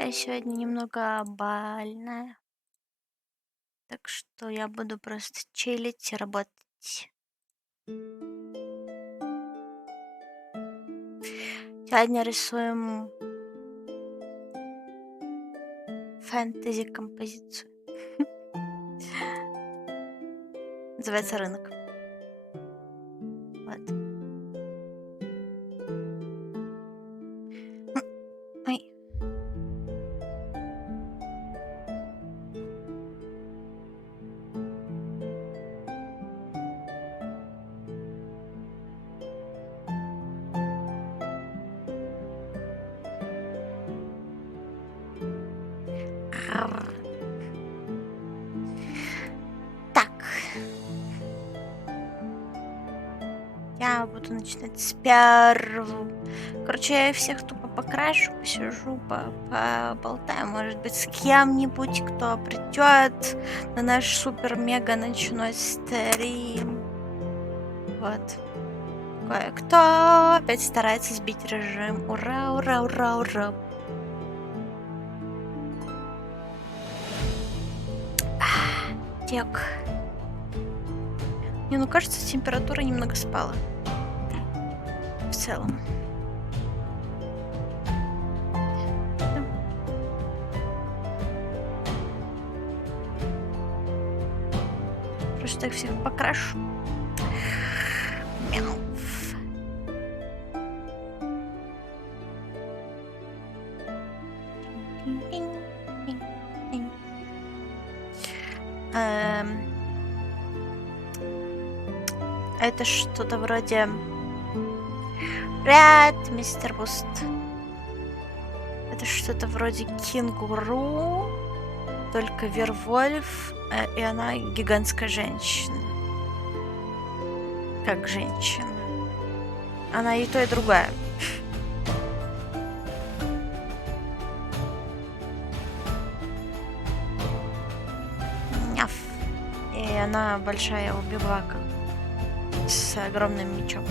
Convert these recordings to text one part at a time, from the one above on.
Я сегодня немного бальная, так что я буду просто чилить и работать. Сегодня рисуем фэнтези-композицию. Называется «Рынок». Вот. Ой. Так. Я буду начинать с первого. Короче, я всех тупо покрашу, посижу, поболтаю, может быть, с кем-нибудь, кто придет на наш супер-мега ночной стрим. Вот. Кое-кто опять старается сбить режим. Ура, ура, ура, ура. Так. Не, ну кажется, температура немного спала. В целом. Просто их всех покрашу. Мяу. Это что-то вроде... Привет, мистер Буст. Это что-то вроде кенгуру, только Вервольф, и она гигантская женщина. Как женщина. Она и то, и другая. Няф. И она большая убивака. С огромным мечом.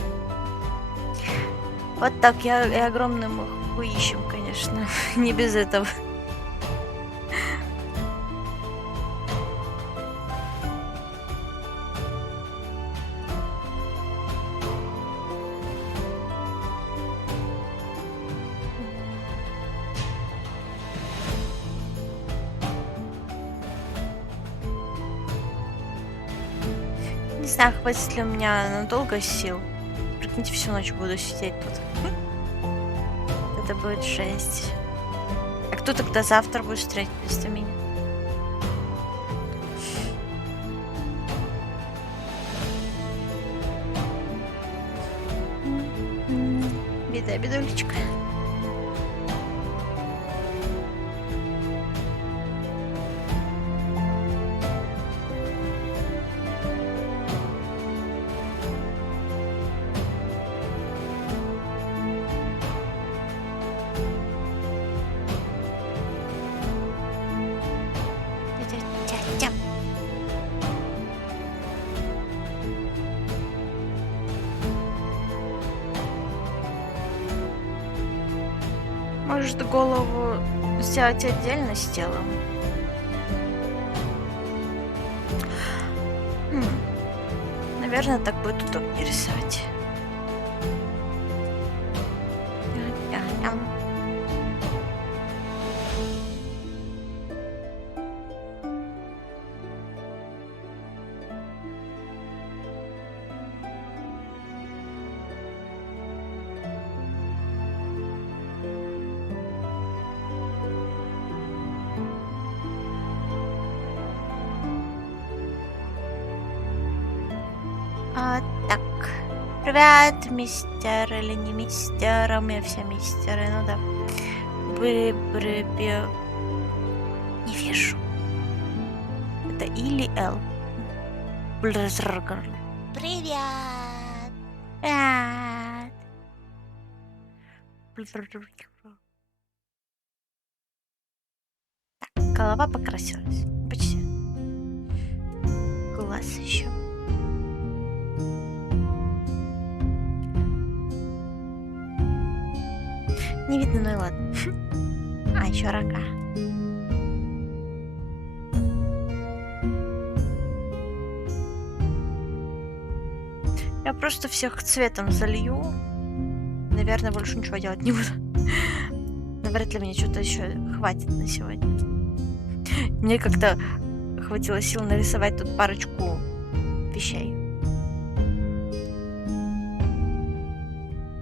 Вот так, я и огромным хуищем, конечно. Не без этого. Не знаю, хватит ли у меня надолго сил. Прикиньте, всю ночь буду сидеть тут. Это будет жесть. А кто тогда завтра будет встретить вместо меня? Беда, бедулечка. Может, голову сделать отдельно с телом? Наверное, так будет удобнее рисовать. Так. Привет, мистер или не мистер, у меня все мистеры, ну да. Не вижу. Это или Л. Привет. Привет. Так, голова покрасилась. Почти. Глаз еще. Не видно, ну и ладно. А, еще рога. Я просто всех цветом залью. Наверное, больше ничего делать не буду. Но вряд ли мне что-то еще хватит на сегодня. Мне как-то хватило сил нарисовать тут парочку вещей.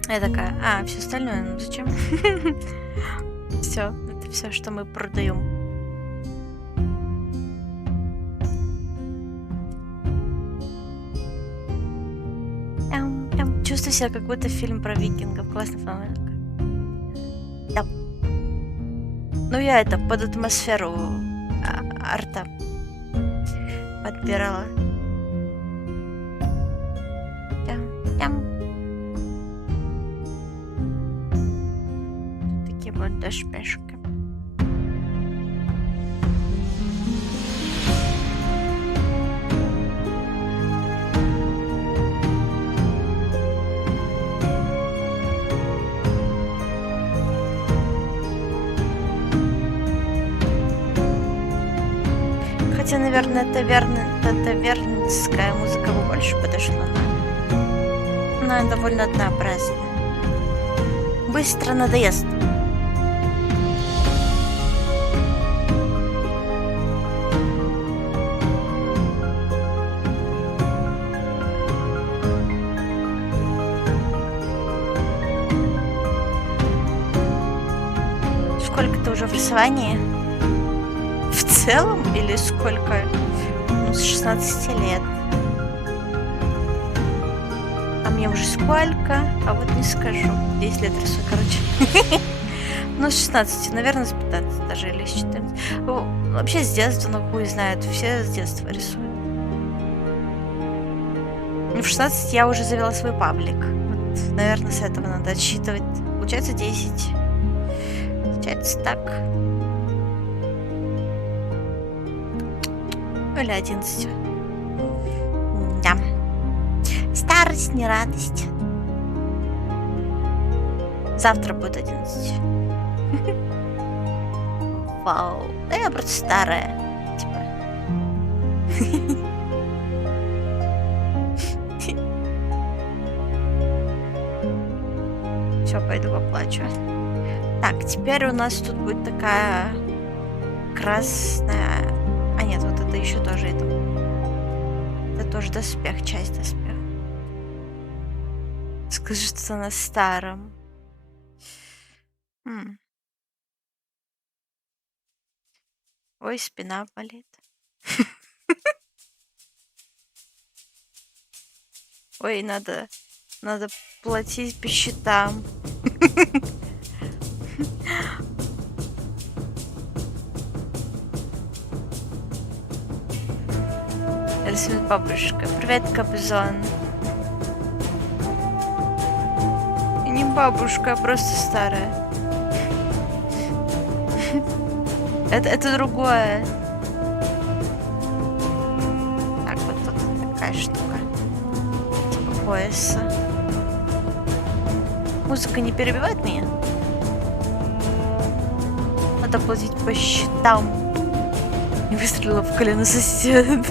Я такая, все остальное, ну зачем? Все, это все, что мы продаем. Чувствую себя как будто фильм про викингов. Классный фильм. Да. Ну я это под атмосферу арта подбирала. Такие вот дошпешки. Хотя, наверное, тавернская музыка бы больше подошла нам. Она довольно однообразная. Быстро надоест. Сколько ты уже в рисовании? В целом или сколько? Ну, с 16 лет. А мне уже сколько? А вот не скажу. 10 лет рисую, короче. Ну, с 16, наверное, с 15 даже, или с 14. Ну, вообще с детства, ну, хуй знает, все с детства рисуют. Ну, в 16 я уже завела свой паблик. Вот, наверное, с этого надо отсчитывать. Получается 10. Получается так. Или 11. Да. Старость, не радость. Завтра будет 11. Вау. Да я просто старая. Типа. Все, пойду поплачу. Так, теперь у нас тут будет такая красная... А нет, вот это еще тоже это. Это тоже доспех, часть доспеха. Скажи, что на старом. Ой, спина болит. Ой, надо платить по счетам. Рисует бабушка. Привет, Кобзон. Не бабушка, а просто старая. Это другое. Так, вот тут такая штука. Типа пояса. Музыка не перебивает меня? Надо платить по счетам. Не выстрелила в колено соседа.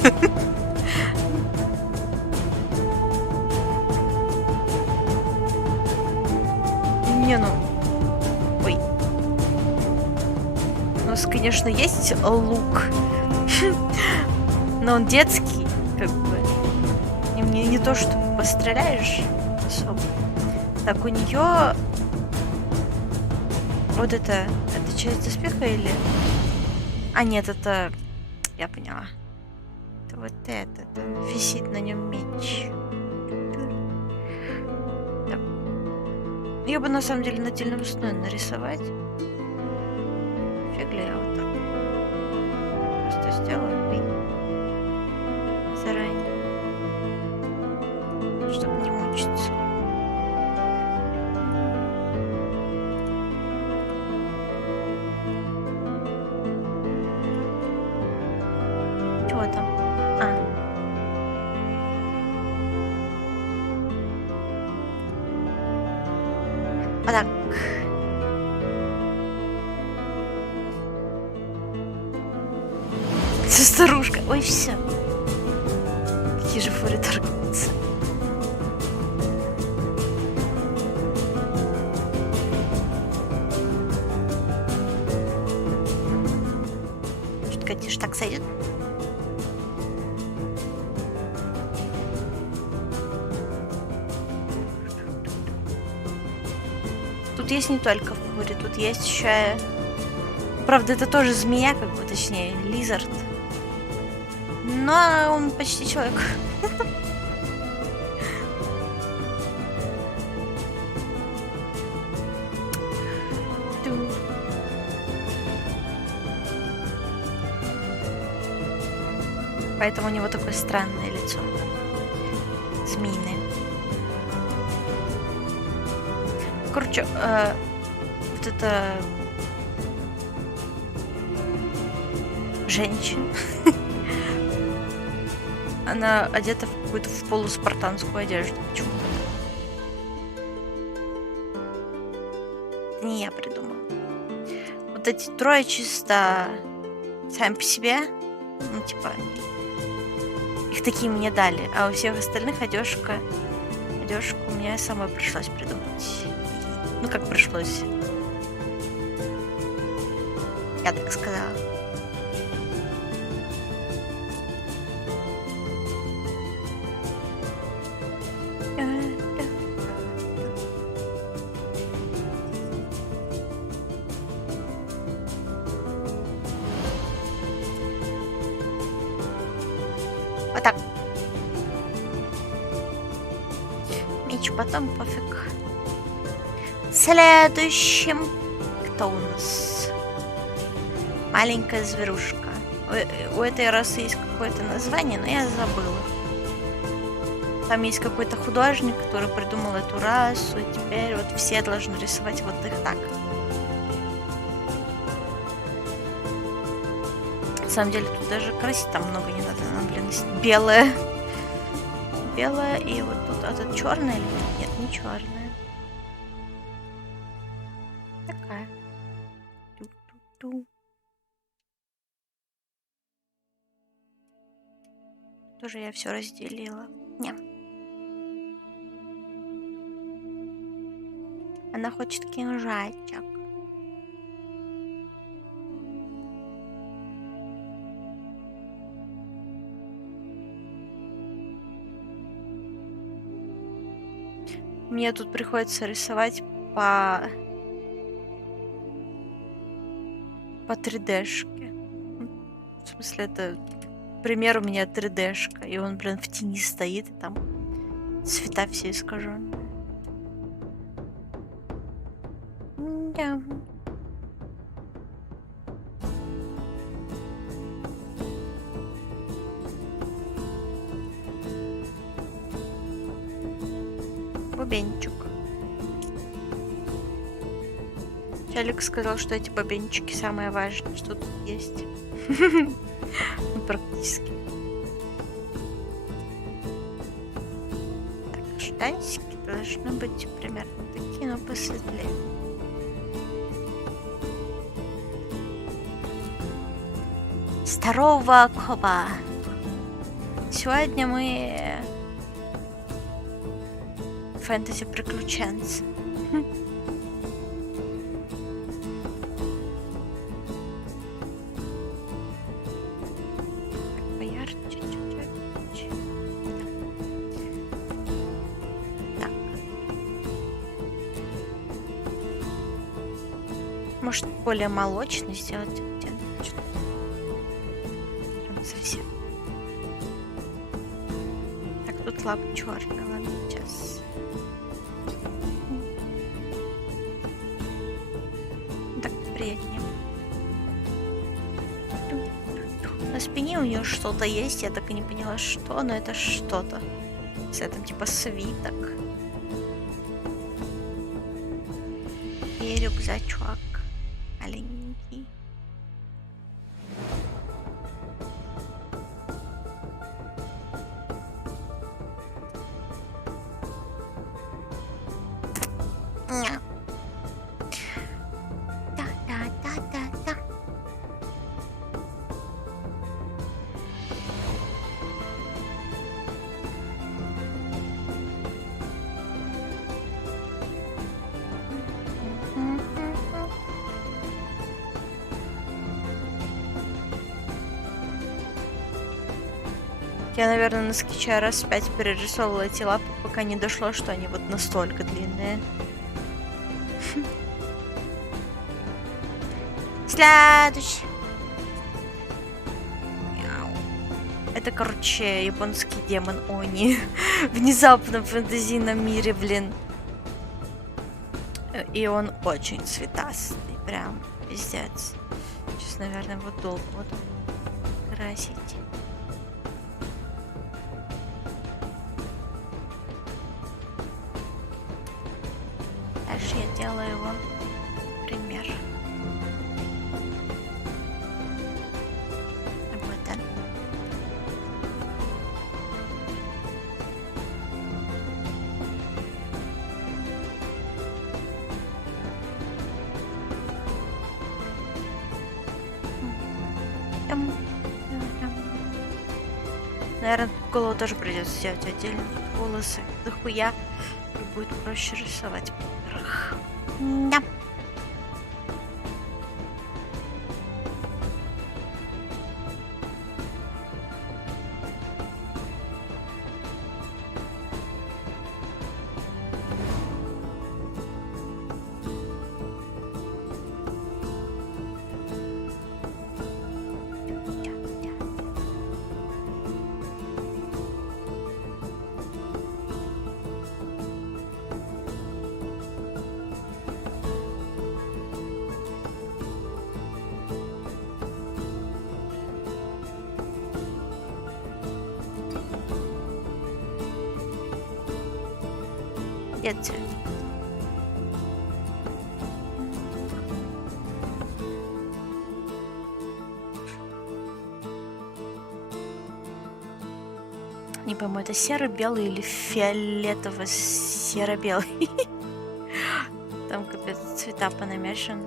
Не, ну... Ой. У нас, конечно, есть лук. Но он детский, как бы. И мне не то, что постреляешь особо. Так, у нее... Вот это часть доспеха или... А, нет, это... Я поняла. Это вот это. Висит на нем меч. Ее бы на самом деле нательным слоем нарисовать. Фиг ли я вот так. Просто сделаю заранее. Чтобы не мучиться. Чего там? Вот так. Торгуется старушка. Ой, все. Какие же фури торгуются. Что-то, конечно, так сойдет. Тут есть не только фури, тут есть еще... Правда, это тоже змея, как бы, точнее, лизард. Но он почти человек. Поэтому у него такое странное лицо. Змеиное. Короче, вот это... женщина. Она одета в какую-то полуспартанскую одежду. Почему-то. Это не я придумала. Вот эти трое чисто сами по себе. Ну, типа, их такие мне дали. А у всех остальных одежку мне самой пришлось придумать. Ну, как пришлось. Я так сказала. Вот так. Меч потом, пофиг. Следующим. Кто у нас? Маленькая зверушка. У этой расы есть какое-то название, но я забыла. Там есть какой-то художник, который придумал эту расу, и теперь вот все должны рисовать вот их так. На самом деле тут даже красить там много не надо. Она, блин, белая. Белая, и вот тут это черная или нет? Нет, не черная. Такая. Ту-ту-ту. Тоже я все разделила. Не. Она хочет кинжальчик. Мне тут приходится рисовать по 3D-шке. В смысле, это пример у меня 3D-шка. И он, блин, в тени стоит, и там цвета все искаженные. Да. Бубенчик. Челик сказал, что эти бубенчики самое важное, что тут есть. Ну, практически. Так, штанчики должны быть примерно такие, но посветлее. Здорово, Коба! Сегодня мы фэнтези-приключенцы. Поярче чуть-чуть. Так. Может, более молочный сделать оттенок? Прям совсем. Так, тут лапа черная, ладно, сейчас. Так приятнее. На спине у нее что-то есть, я так и не поняла, что, но это что-то. С этим типа свиток. И рюкзачок маленький. Ня. Да. Я, наверное, на скетче раз 5 перерисовывала эти лапы, пока не дошло, что они вот настолько длинные. Следующий. Это, короче, японский демон Они. Внезапно в фэнтезийном мире, блин. И он очень цветастый, прям пиздец. Сейчас, наверное, вот долго буду красить. Дальше я делаю его пример. Вот он. Наверное, голову тоже придется сделать отдельно. Волосы дохуя. Будет проще рисовать. Да. Где цвет? Не пойму, это серо-белый или фиолетово-серо-белый? Там капец цвета понамешаны.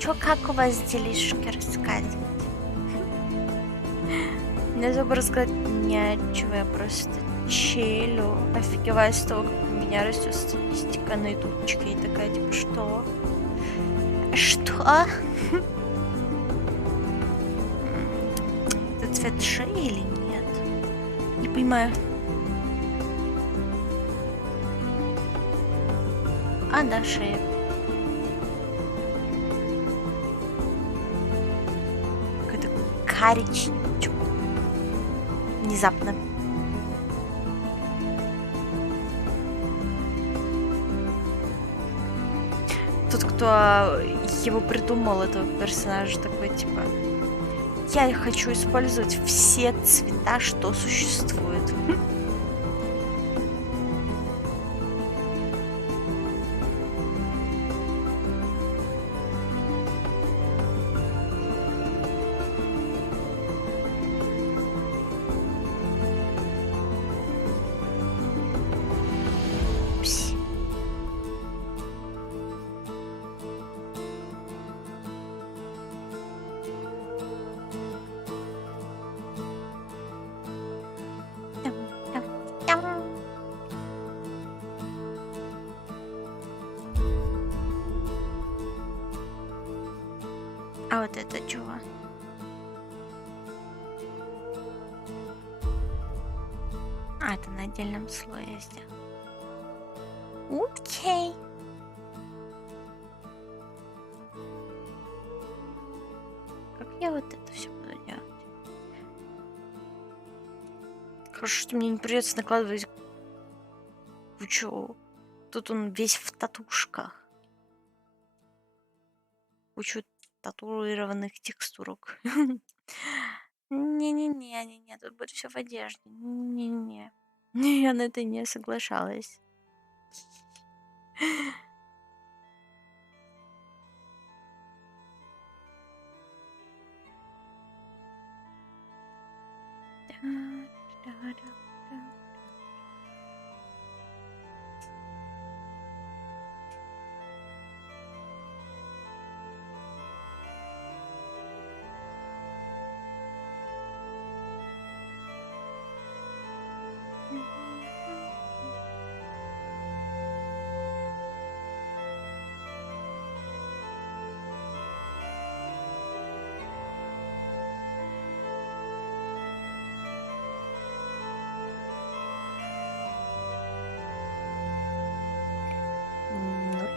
Чё, как у вас делишки, рассказывать? Не особо рассказать нечего, я просто чилю, офигеваю с того, как у меня растет статистика на ютубчике, и такая, типа, что? Что? Это цвет шеи или нет? Не понимаю. А, да, шея. Какой-то коричневый. Внезапно. Тот, кто его придумал, этого персонажа, такой, типа, я хочу использовать все цвета, что существует. А вот это чего? А, это на отдельном слое сделал. Окей. Как я вот это все буду делать? Хорошо, что мне не придется накладывать кучу. Тут он весь в татушках. Кучу татуированных текстурок. Не-не-не, тут будет все в одежде. Не-не. Я на это не соглашалась.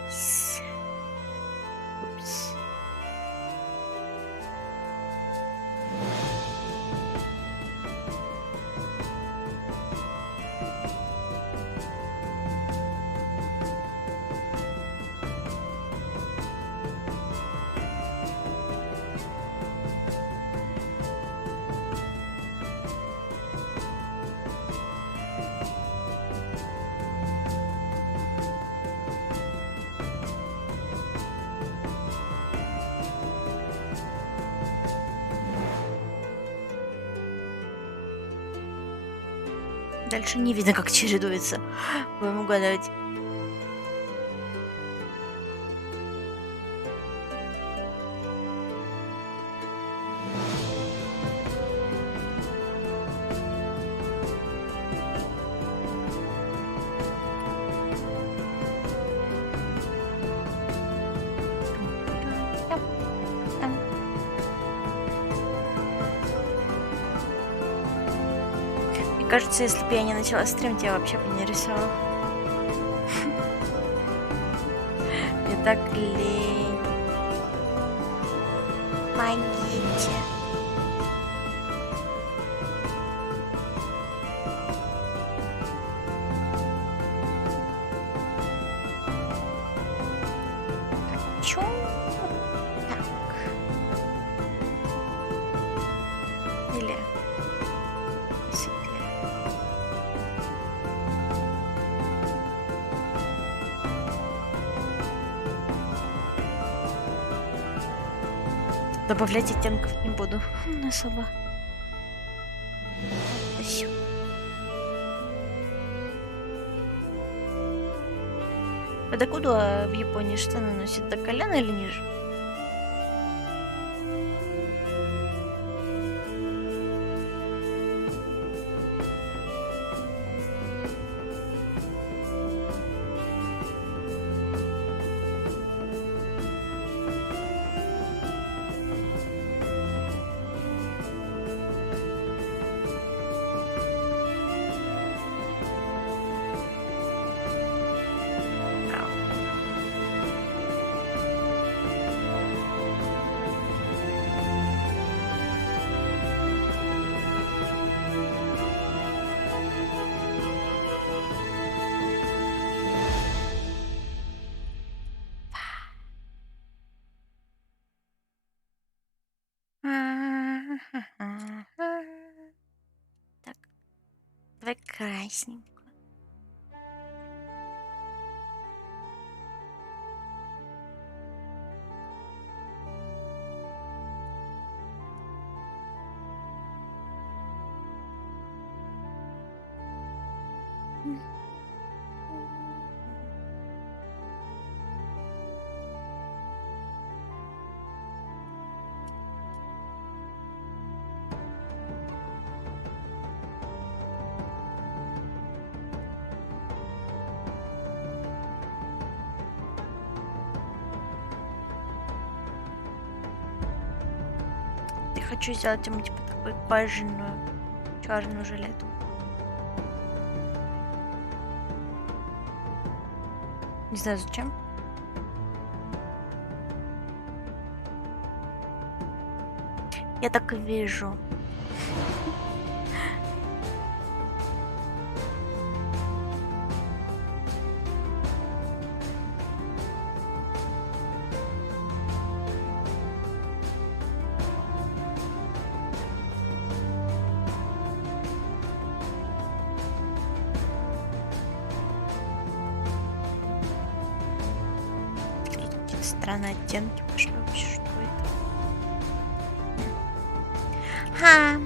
Nice. Oops. Дальше не видно, как чередуется. Будем угадывать. Мне кажется, если бы я не начала стримить, я вообще бы не рисовала. Мне так лень. Помогите. Хочу. Так. Или... Добавлять оттенков не буду особо. Всё. А докуда в Японии штаны носят? До колена или ниже? Так, давай красненько. Я хочу сделать ему типа такую кожаную черную жилетку. Не знаю зачем. Я так и вижу. Странные оттенки пошли вообще, что это? Ха.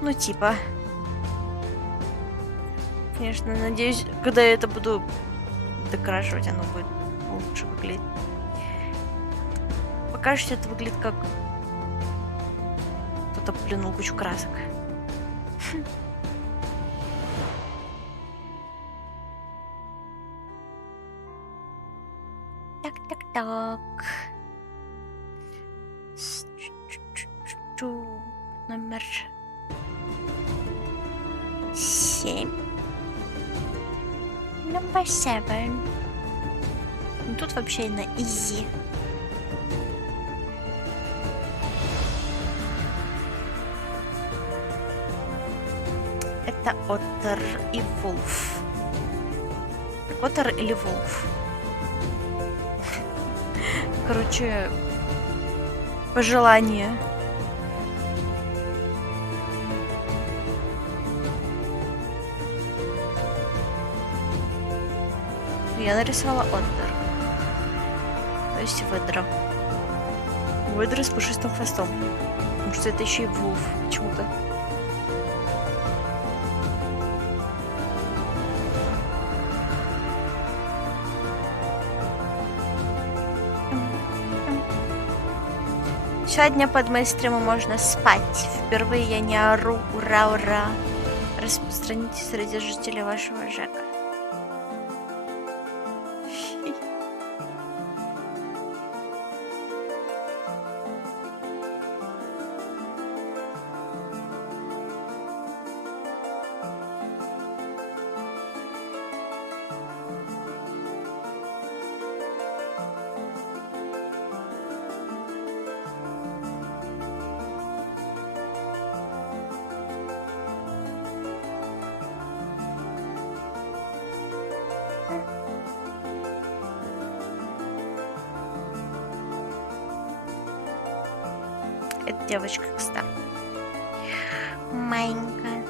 Ну, типа. Конечно, надеюсь, когда я это буду докрашивать, оно будет лучше выглядеть. Пока что это выглядит как... Кто-то плюнул кучу красок. Так. Номер 7. Number 7. Ну, тут вообще на изи. Это Otter и Wolf. Otter или Wolf? Короче, пожелание. Я нарисовала Otter. То есть выдра. Выдра с пушистым хвостом. Потому что это еще и Wolf почему-то. Сегодня под моей стримом можно спать. Впервые я не ору. Ура. Распространитесь среди жителей вашего ЖЭКа. Это девочка, кстати. Маленькая.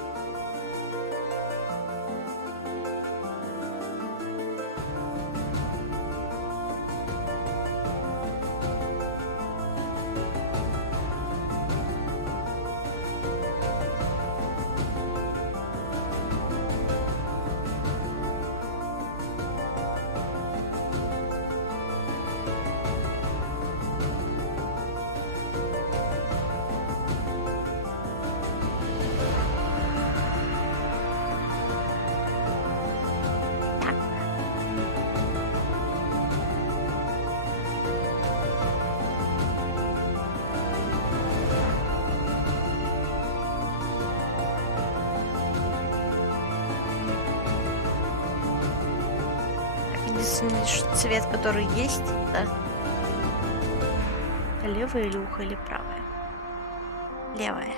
Единственный цвет, который есть, это левое или ухо, или правое. Левое.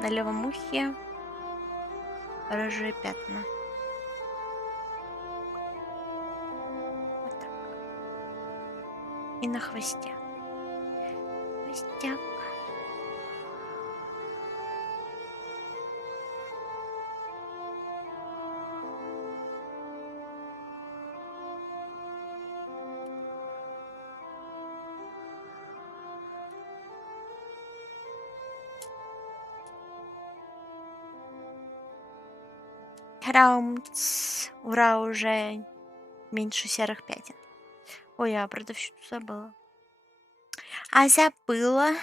На левом ухе рыжие пятна. Вот так. И на хвосте. Хвостяк. Раумц. Ура, уже меньше серых пятен. Ой, я продавщицу забыла. Забыла.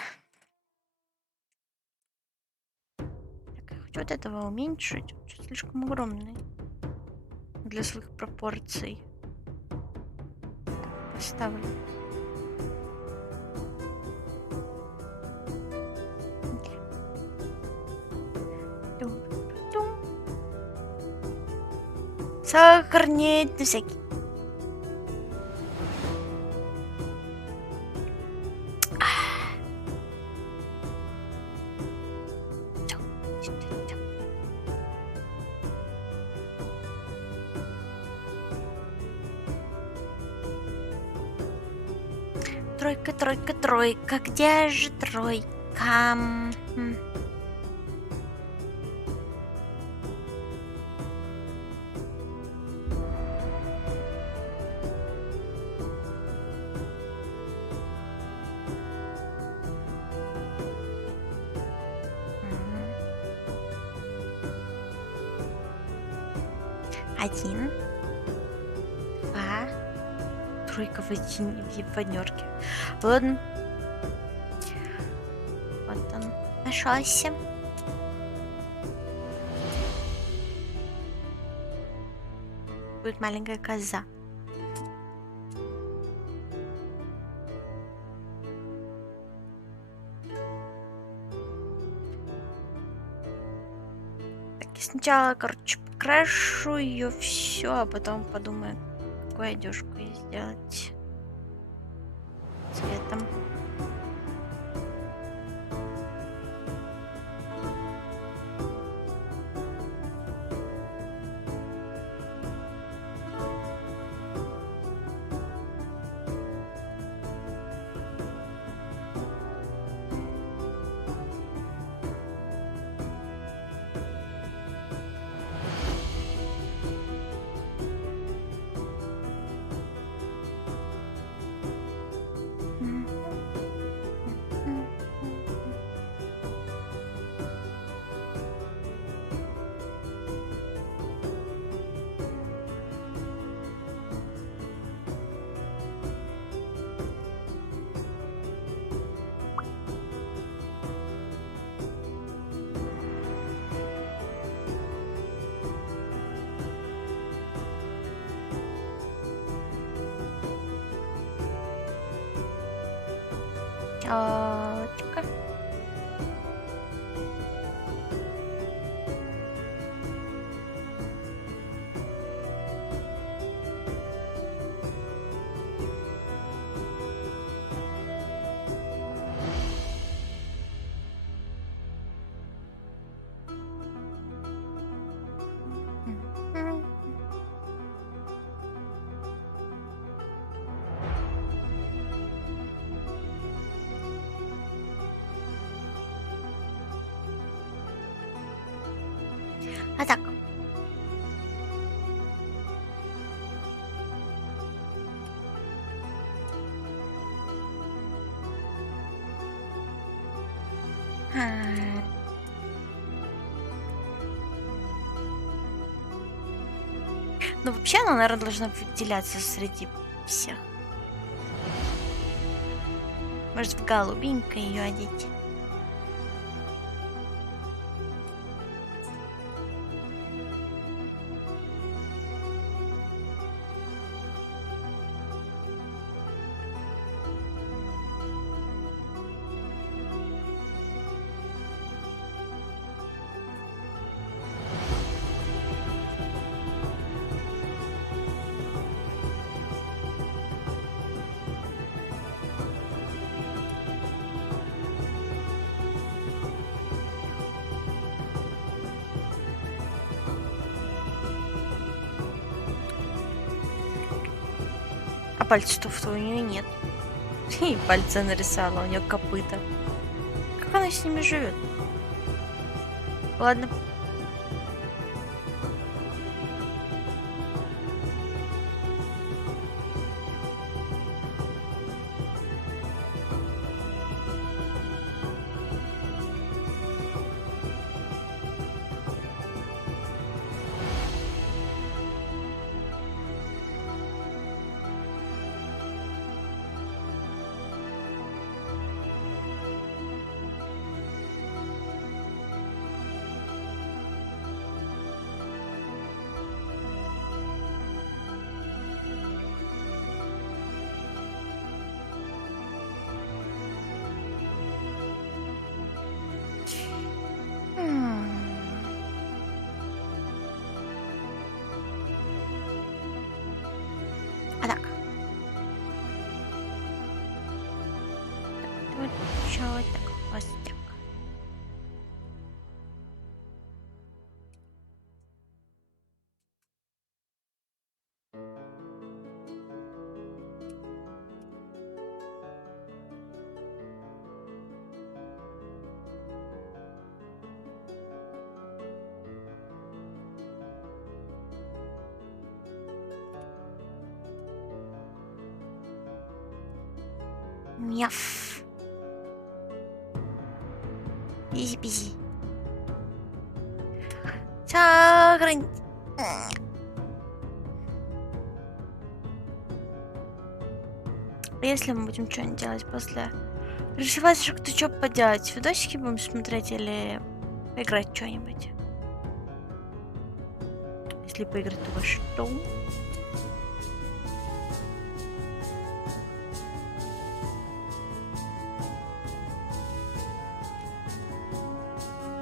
Так, я хочу вот этого уменьшить. Он чуть слишком огромный. Для своих пропорций. Так, поставлю. Сохранить на всякий. Тройка. Где же тройка? 1, 2, тройка в однерке. Ладно. Вот он нашелся. Будет маленькая коза. Так, я сначала, короче, покрашу ее все, а потом подумаю, какую одежку ей сделать цветом. Чика. А так. Ну, вообще, она, наверное, должна выделяться среди всех. Может, в голубенькое ее одеть? А пальцев-то у нее нет. И пальцы нарисовала, у нее копыта. Как она с ними живет? Ладно. А так. Вот еще вот так хвостик. Мяф. Изи-пизи. Сохранить. А если мы будем что-нибудь делать после? Решилась, что кто что поделать? Видосики будем смотреть или поиграть что-нибудь? Если поиграть, то во что?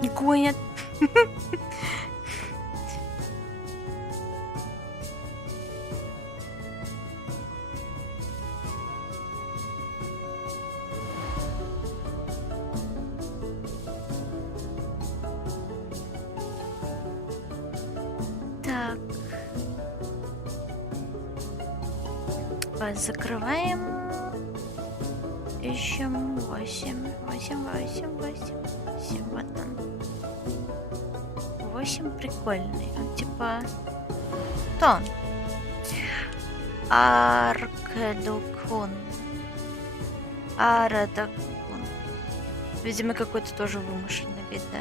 Никого нет. Так. Закрываем. Ищем 8. 8, 8, 8. 8. Вот он. 8 прикольный. Он типа... Кто он? Аркедукун. Арадакун. Видимо, какой-то тоже вымышленный вид, да?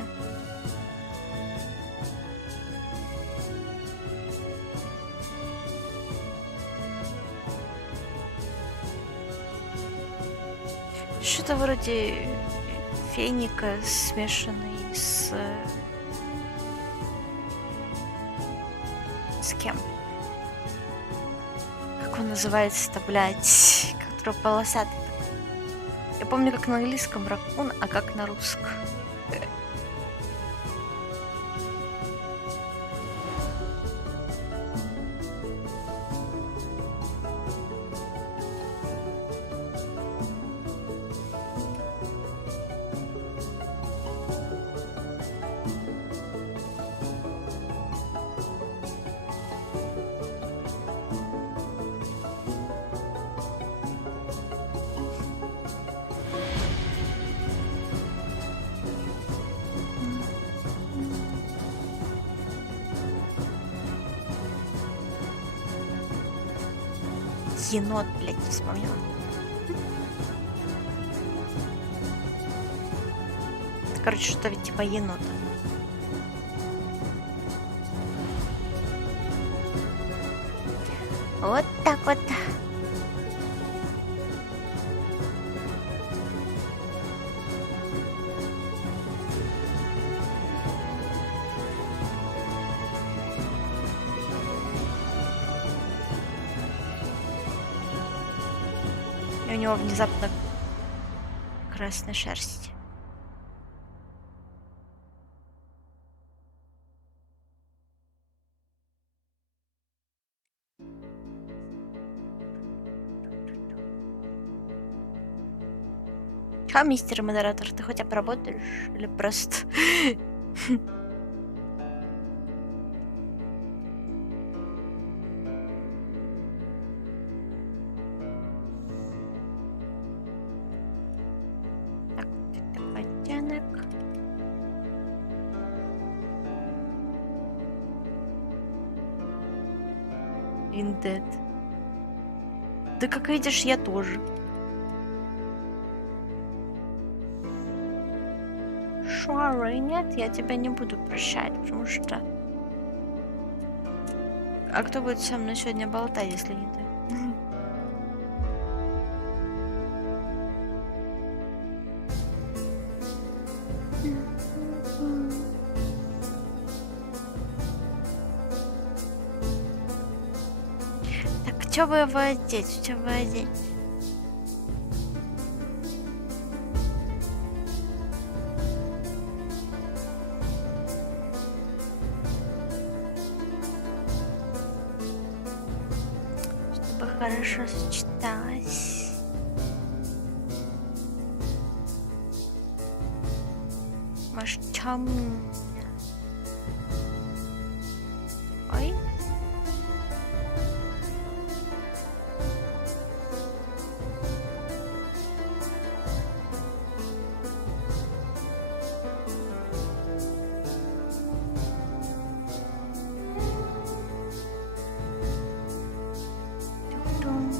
Что-то вроде феника, смешанный с кем? Как он называется-то, блядь? Который полосатый. Я помню, как на английском ракун, а как на русском. Енот, блядь, вспомнила. Короче, что-то ведь типа енота. Вот так вот. И у него внезапно красная шерсть. Чё, мистер модератор, ты хоть обработаешь или просто... Виндет. Да как видишь, я тоже. Sorry, нет, я тебя не буду прощать, потому что... А кто будет со мной сегодня болтать, если не ты? Так, что бы его одеть? Что бы одеть? Чтобы хорошо сочеталось. Может, темный? Ой. Тум-тум.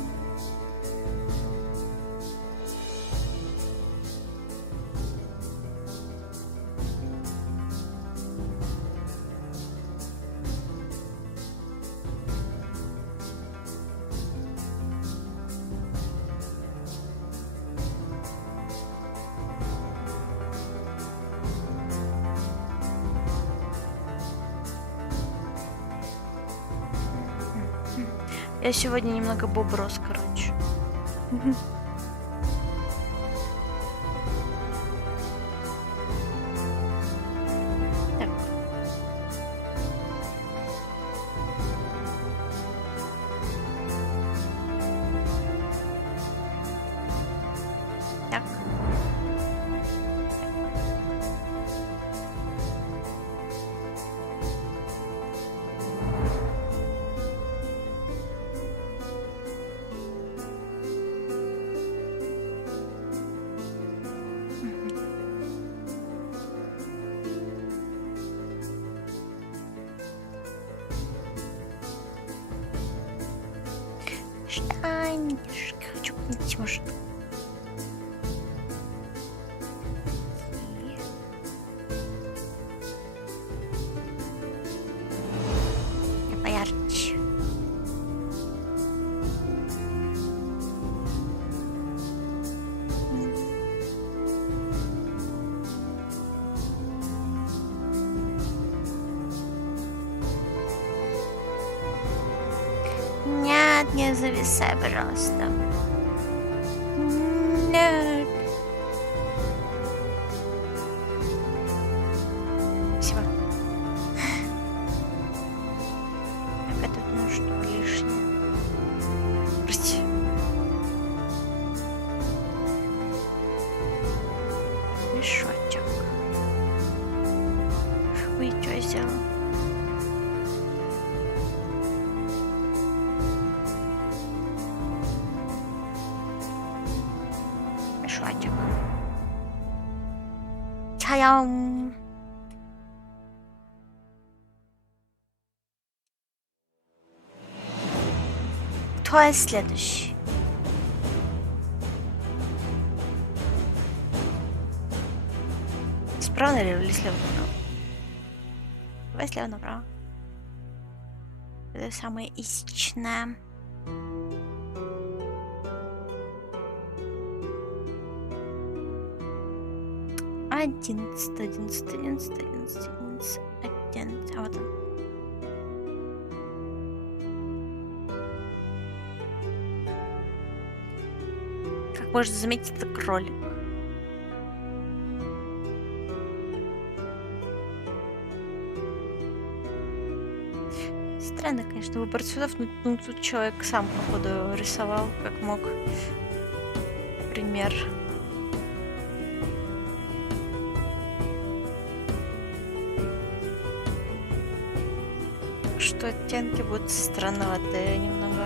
Я сегодня немного боброс, короче. Так. Так. Штанишки хочу купить, может. Я поярче. Нет, не зависай, пожалуйста. Нет. Спасибо. Так, это ну что, лишнее. Прости. Мешочек. Ой, что я сделала? Мешочек. Чаям. Кто следующий? Справа или слева направо? Давай слева направо. Это самое истинное. Одиннадцать. А вот он. Как можно заметить, это кролик. Странно, конечно, выбор цветов, но тут человек сам, походу, рисовал, как мог. Пример. Что оттенки будут странноватые немного.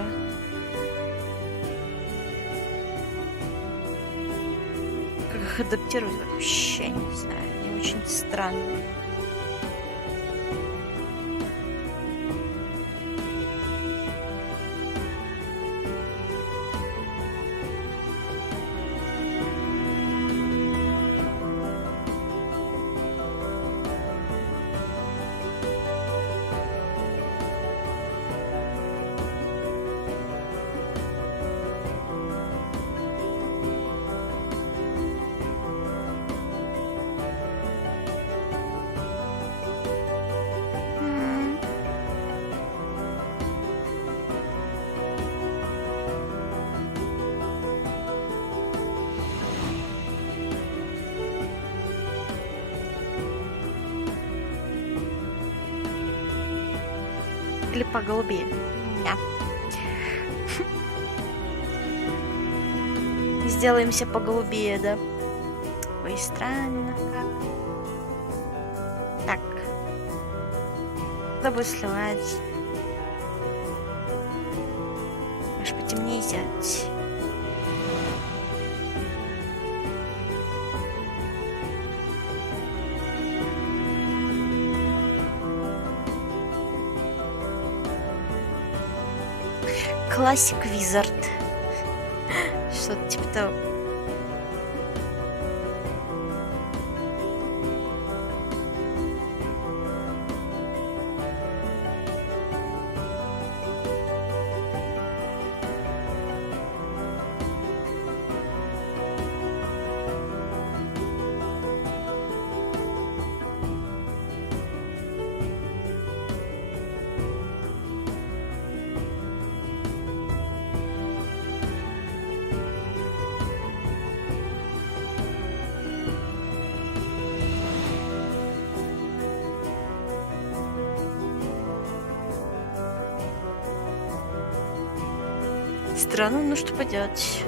Как их адаптировать, вообще не знаю. Они очень странные. Или поголубее. Да. Сделаемся поголубее, да? Ой, странно как. Так. Надо будет сливать. Аж потемнее сделать. Классик Визард. Что-то типа того. Странно, ну что поделать.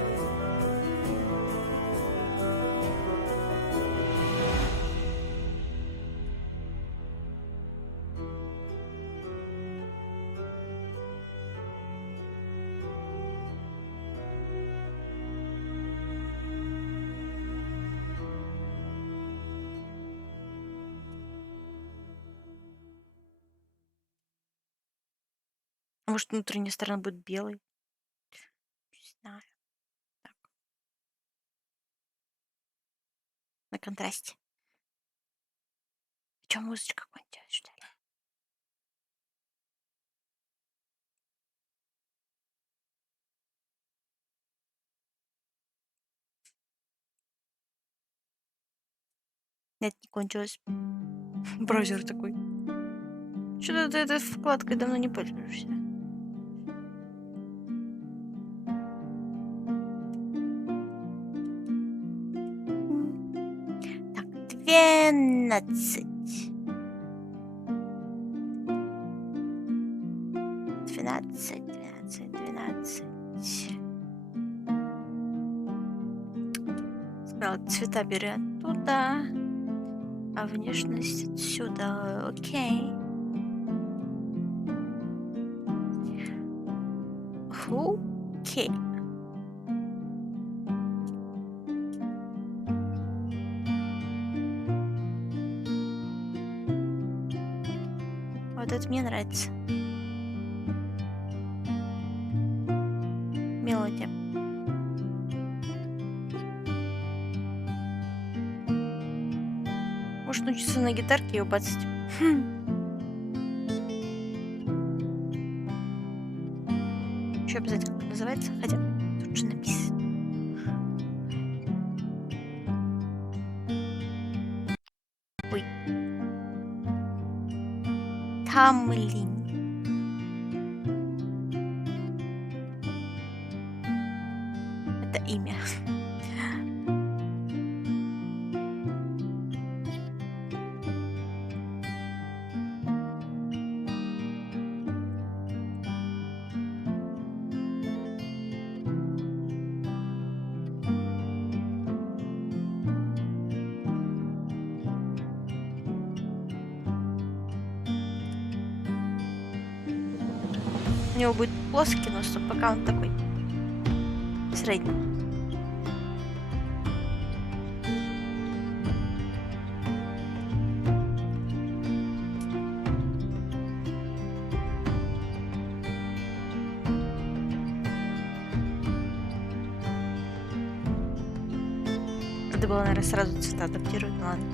Может, внутренняя сторона будет белой? Не знаю. Так, на контрасте. Чё, музычка какой-нибудь делать, что ли? Нет, не кончилось. Браузер такой. Что-то ты этой вкладкой давно не пользуешься. Так, 12. 12, 12, 12. Сказала, цвета бери оттуда, а внешность отсюда. Окей. Окей. Вот это мне нравится. Мелодия. Может научиться на гитарке ее бацать. Еще обязательно как называется, хотя тут же написано. Ой. Тамлин. Это имя. У него будет плоский нос, но пока он такой средний. Надо было, наверное, сразу цвета адаптировать, но ладно.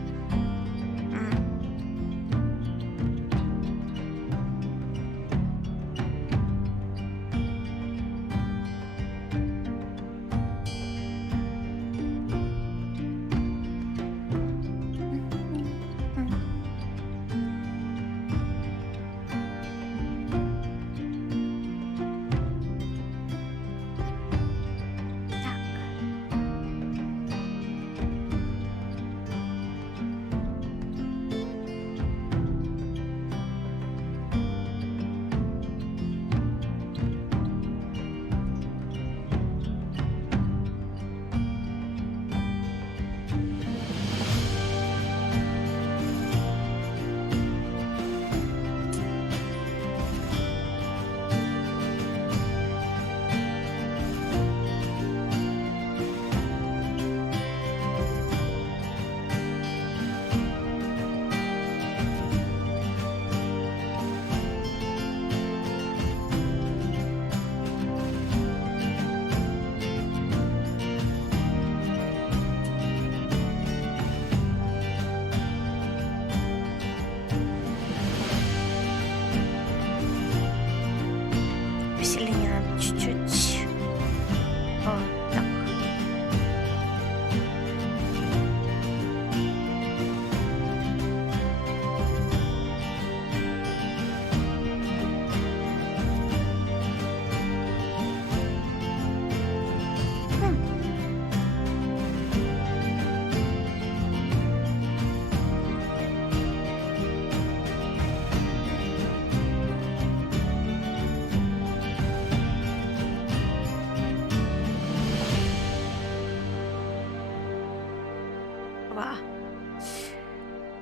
Ва.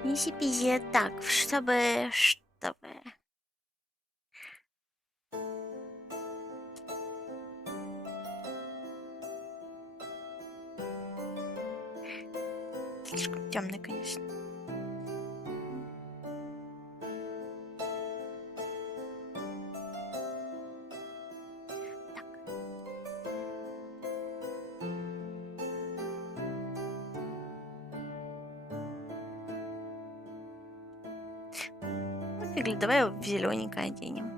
Изи-пизи. Так, чтобы... Слишком темный, конечно. Так. Ну, фигли, давай его в зелененькое оденем.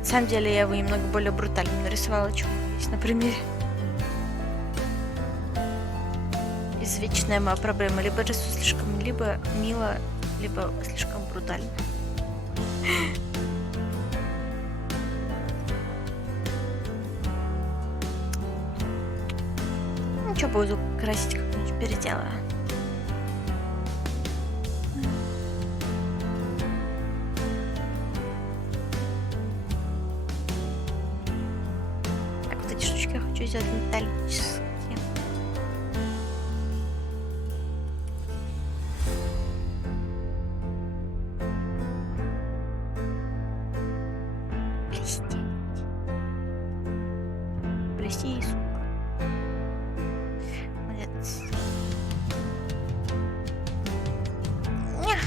На самом деле я его немного более брутально нарисовала, чем есть на примере. Извечная моя проблема. Либо рисую слишком мило, либо слишком брутально. Ну что, буду красить, как-нибудь переделаю. Так, вот эти штучки я хочу сделать металлические. Блестеть и сука. Молодец. Нях.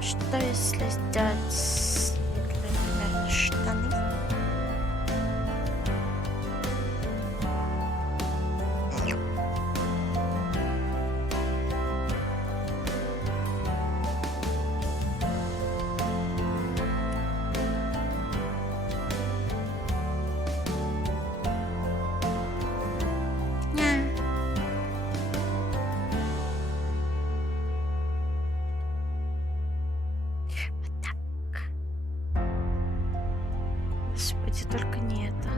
Что если сделать светлые, наверное, штаны? Господи, только не это.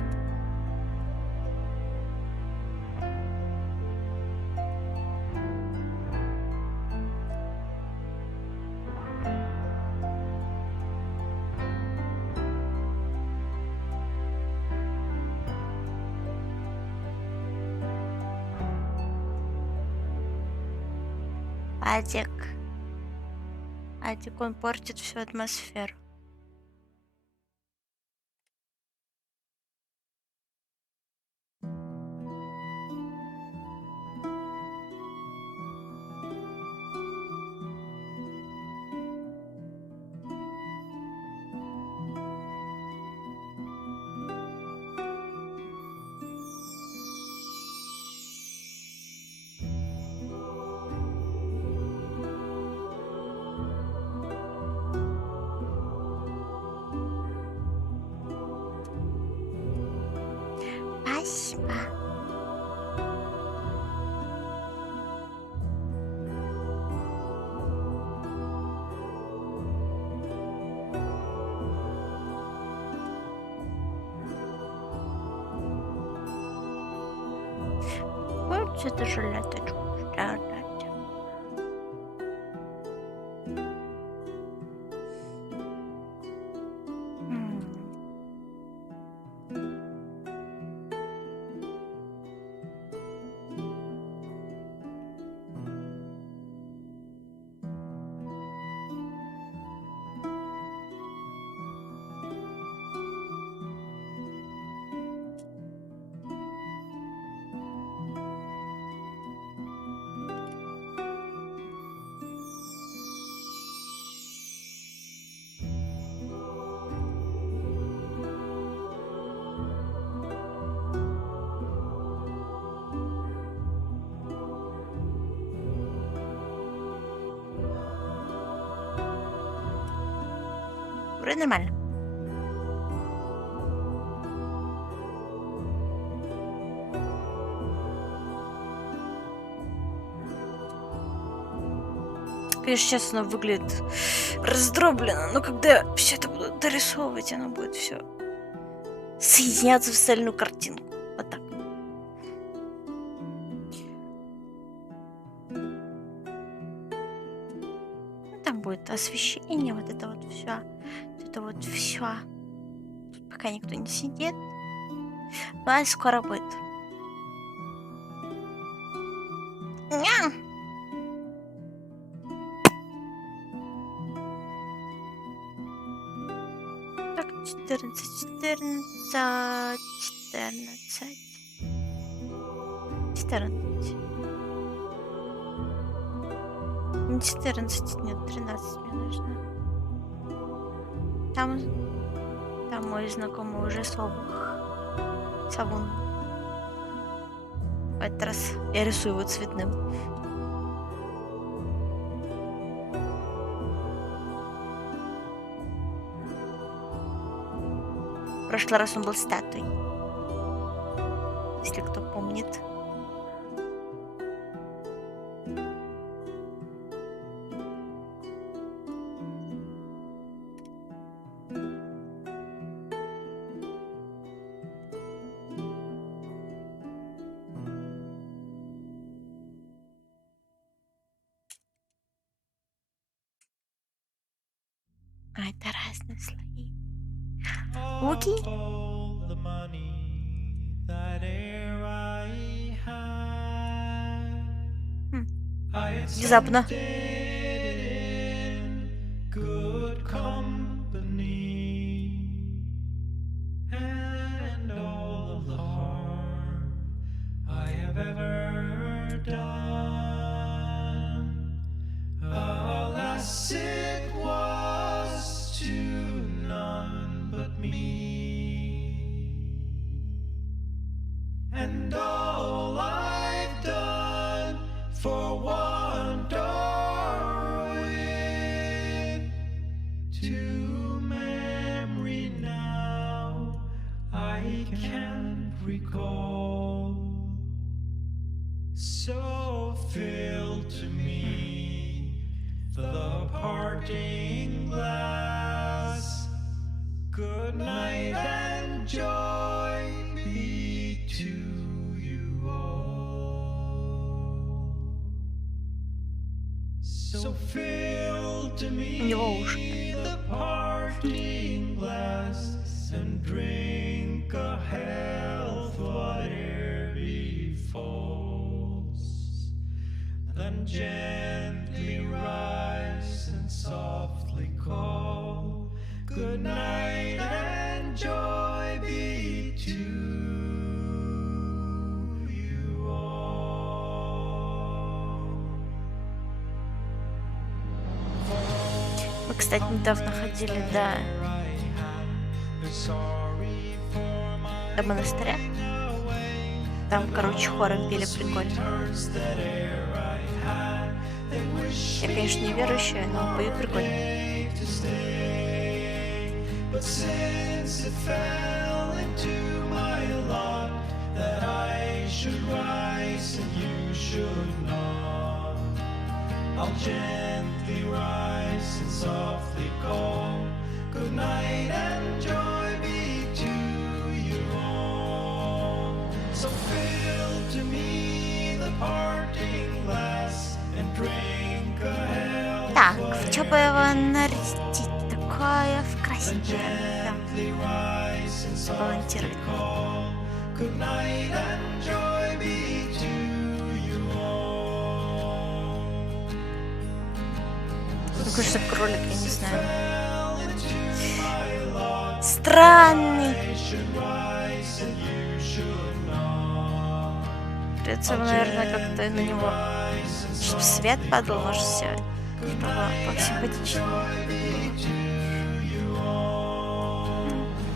Адик, он портит всю атмосферу. Спасибо. Цвета жилеточку. Вроде нормально. Конечно, сейчас оно выглядит раздробленно, но когда все это буду дорисовывать, оно будет все соединяться в цельную картинку. Вот так. Там будет освещение, вот это вот все. Это вот все. Тут пока никто не сидит. Но скоро будет. Ня! Так, 14. Не 14, нет, 13 мне нужно. Там мой знакомый уже Савун. В этот раз я рисую его цветным. В прошлый раз он был статуей. Если кто помнит. А это разные слои. Окей. Внезапно. And all I've done for one Darwin to memory now I can't recall. So fill to me the parting glass. Good night and joy be to you all. So fill to me the parting glass and drink a health whate'er befalls. Then gently rise and softly call. Good night and joy be to you all. Мы, кстати, недавно ходили до монастыря. Там, короче, хором пели прикольно. Я, конечно, не верующая, но поют прикольно. But since it fell into my lot that I should rise and you should not, I'll gently rise and softly call. Good night and joy be to you all. So fill to me the drink a health, Так, в чё бы его нарядить? Такое в красивое. gently rise and softly call. Good night and joy be to you all. Какой же кролик, я не знаю. Fell into my lot, Странный. I should rise and you should not. Придется его, наверное, как-то на него, чтобы свет падал, может, сделать, чтобы посимпатичнее было.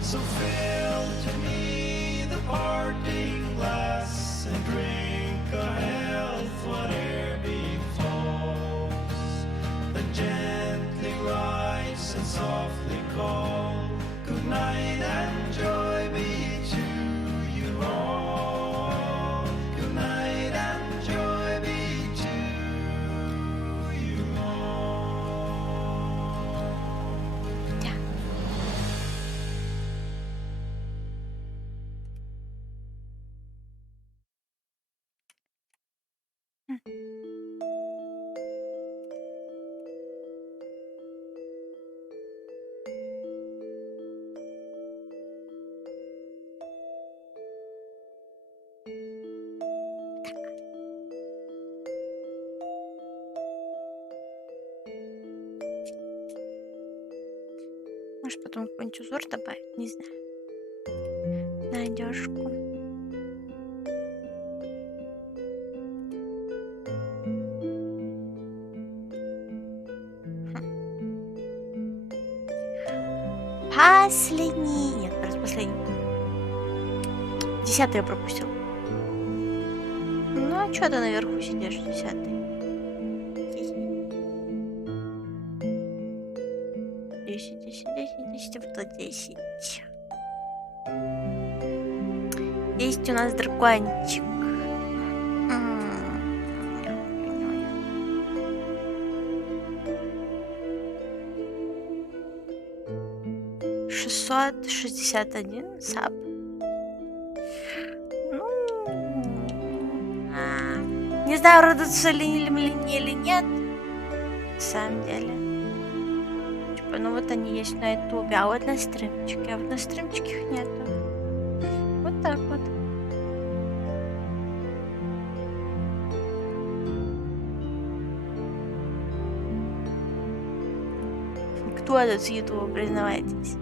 So fill to me the parting glass and drink a health whate'er befalls. Then gently rise and softly call. Good night and joy be to you all. Good night and joy be to you all. Да. Может, потом какой-нибудь узор добавить, не знаю. На одежку. Последний. Нет, предпоследний. 10-й я пропустил. Ну, а чё ты наверху сидишь, 10-й? 10, 10, 10, 10, вот 10. Есть у нас дракончик. 661 саб. Ну, не знаю, радуются ли мне или нет. На самом деле. Типа, ну вот они есть на ютубе, а вот на стримчике. А вот на стримчике их нету. Вот так вот. Кто тут с ютуба, признавайтесь?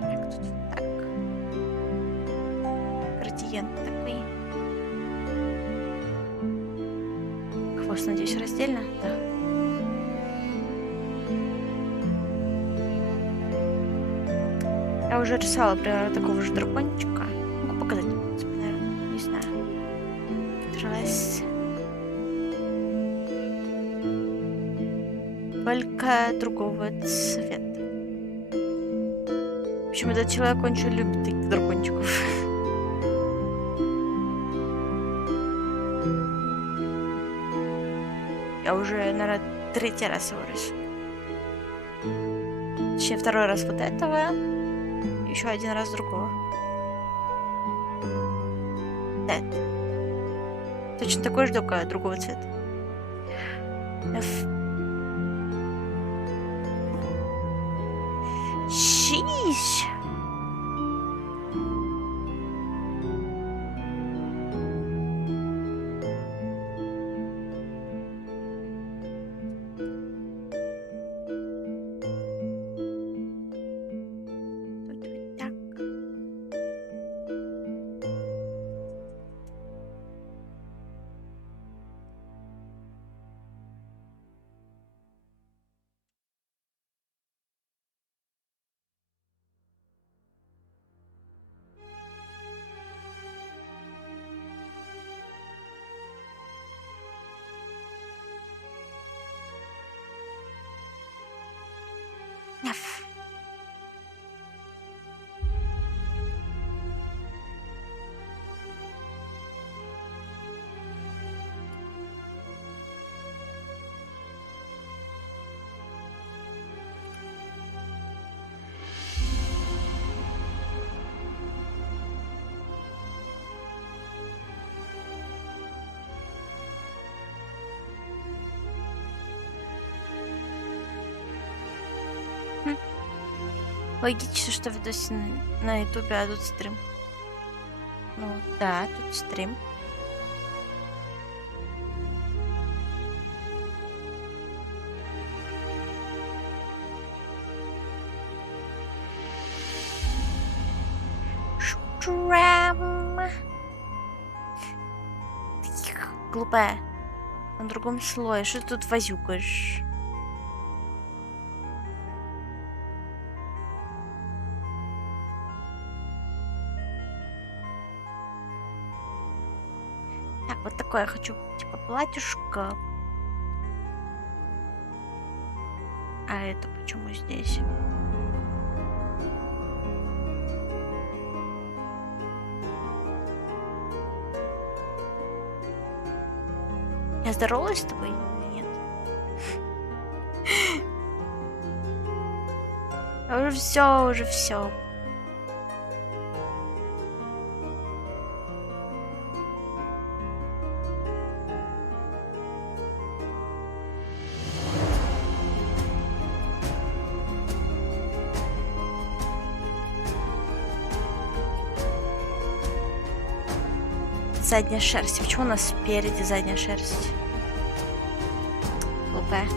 Так, тут вот так. Градиент такой. Хвост, надеюсь, раздельно? Да. Я уже рисовала примерно такого же дракончика. Могу показать, в принципе, наверное. Не знаю. Трасс. Только другого цвета. В общем, этот человек очень любит таких дракончиков. Я уже, наверное, 3-й раз его рисую. Точнее, 2-й раз вот этого. Еще 1 раз другого. Да. Точно такой же, только другого цвета. Шиш! Тут вот так. Логично, что видосе на ютубе, а тут стрим. Ну, да, тут стрим. Штрам. Глупая. На другом слое. Что ты тут возюкаешь? Так, вот такое я хочу, типа, платьюшко. А это почему здесь? Я здоровалась с тобой или нет? Уже все. Задняя шерсть. Почему у нас спереди задняя шерсть? Глупая.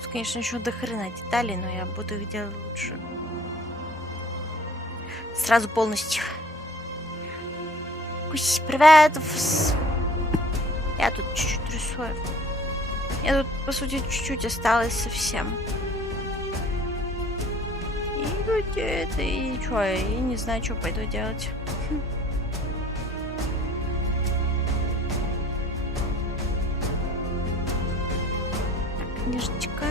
Тут, конечно, еще до хрена деталей, но я буду их делать лучше. Сразу полностью. Привет! Я тут чуть-чуть рисую. Я тут, по сути, чуть-чуть осталось совсем. И вот это, и чё, я не знаю, что пойду делать. Так, книжечка.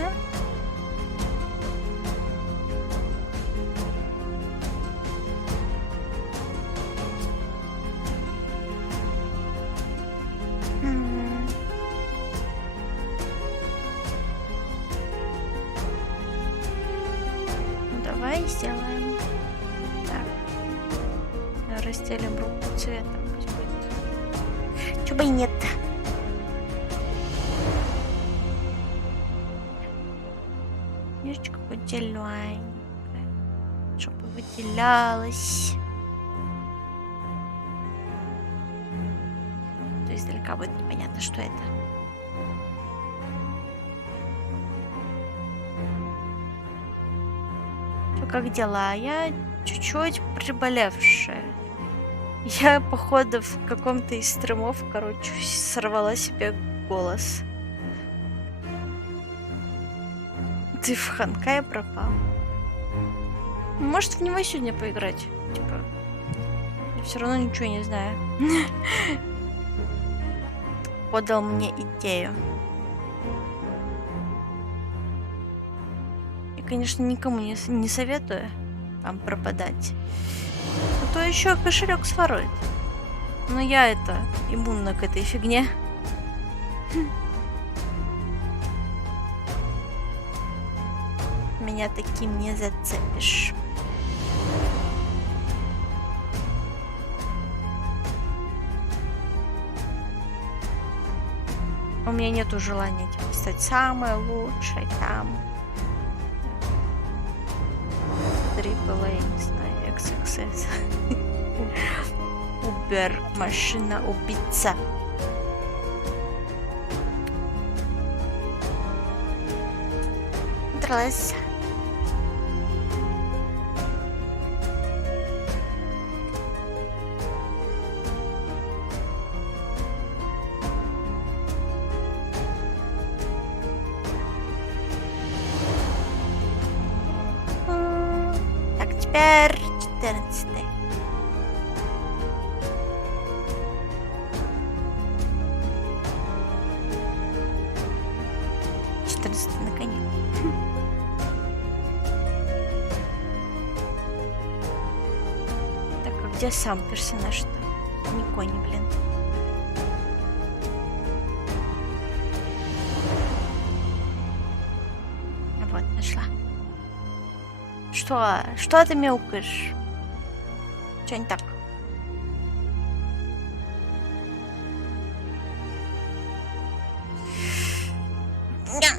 Сделаем так. Разделим руку цветом. Пусть будет. Чё бы и нет. Книжечка выделяем, чтобы выделялась. То есть издалека будет непонятно, что это. Как дела? Я чуть-чуть приболевшая. Я, походу, в каком-то из стримов, короче, сорвала себе голос. Ты в Ханкай пропал? Может, в него сегодня поиграть? Типа, я все равно ничего не знаю. Подал мне идею. Конечно, никому не советую там пропадать. А то еще кошелек сворует. Но я это иммунна к этой фигне. Меня таким не зацепишь. У меня нету желания типа, стать самой лучшей там. AAA, не знаю, XXS. Убер, машина, убийца. Дралась. Теперь 14-й. На коне. Так, а где сам персонаж-то? Не кони, блин. Вот, нашла. Что? Что ты мяукаешь? Что не так? Я...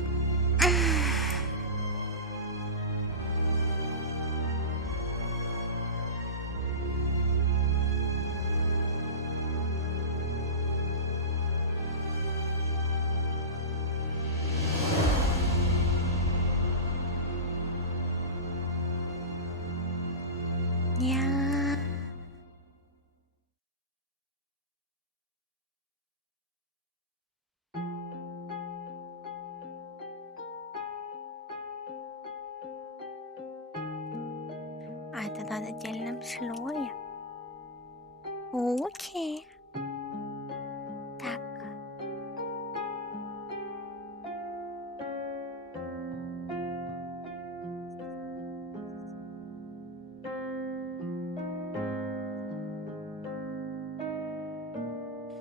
А, это надо отдельном слое. Окей. Так.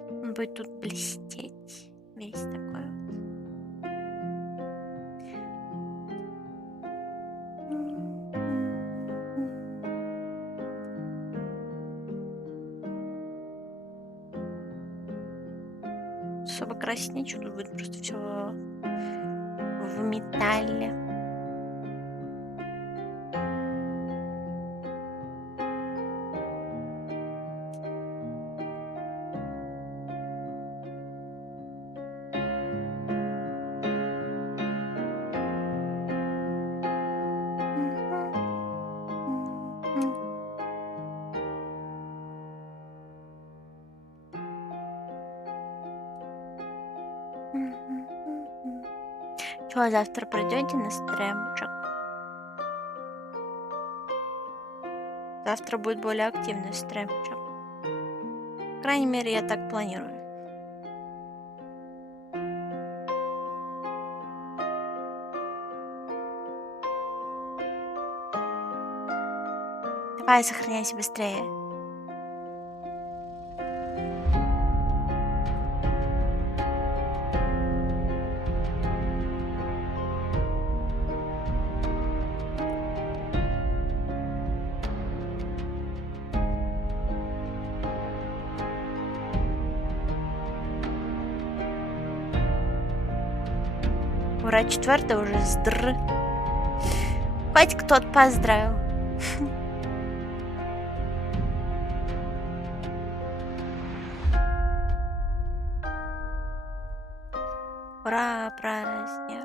Он будет тут блестеть. Весь такой вот. Особо красить нечего, тут будет просто все в металле. Чё, завтра пройдете на стримчик? Завтра будет более активный стримчик. По крайней мере, я так планирую. Давай, сохраняйся быстрее. Ура, 4 уже сдр. Хоть кто-то поздравил. Ура, праздник.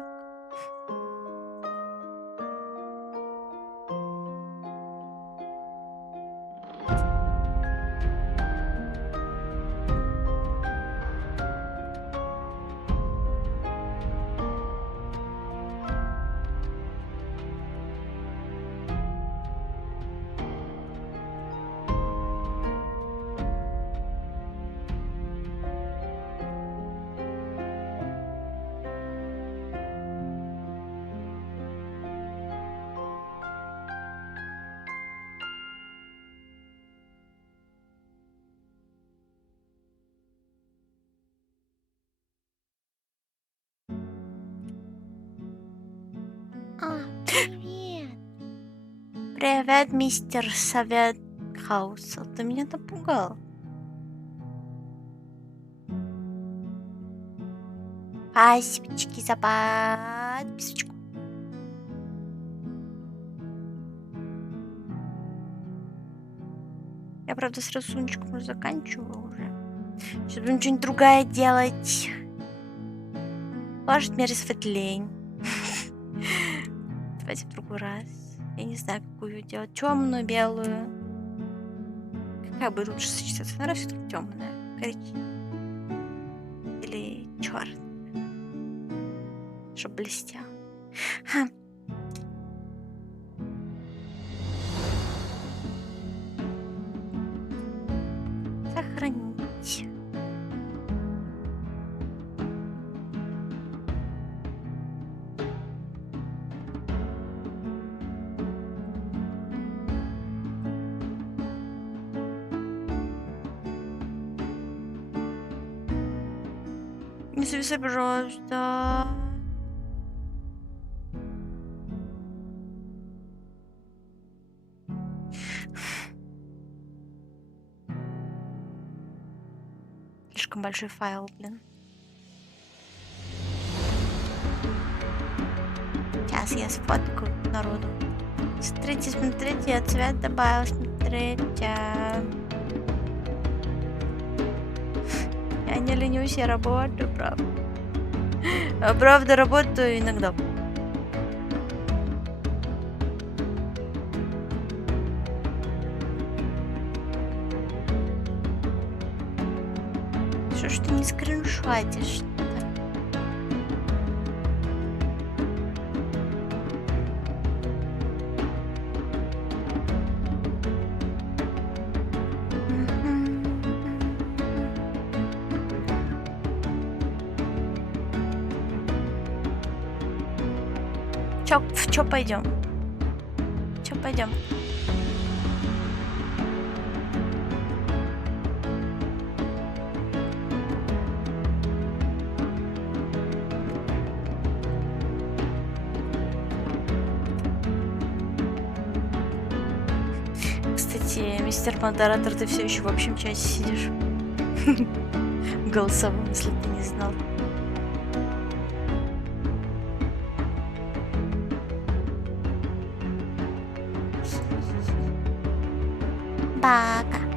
Привет. Привет, мистер Совет Хауса. Ты меня напугал. Спасибочки за подписочку. Я, правда, с рисуночком уже заканчиваю уже. Сейчас буду что-нибудь другое делать. Может, мир светлень. Давайте в другой раз. Я не знаю, какую делать. Темную, белую. Какая бы лучше сочетаться? Наверное, все-таки темная. Коричневая. Или черная. Чтобы блестело. Сохранить. Не зависай, пожалуйста. слишком большой файл, блин. Сейчас я сфоткаю народу. Смотрите, смотрите, я цвет добавила, смотрите. Я не ленюсь, я работаю, правда. Правда, работаю иногда. Что ж ты не скриншотишь? В чё пойдем? Чё пойдем? Кстати, мистер модератор, ты все еще в общем чате сидишь? В голосовом, если ты не знал. Пока.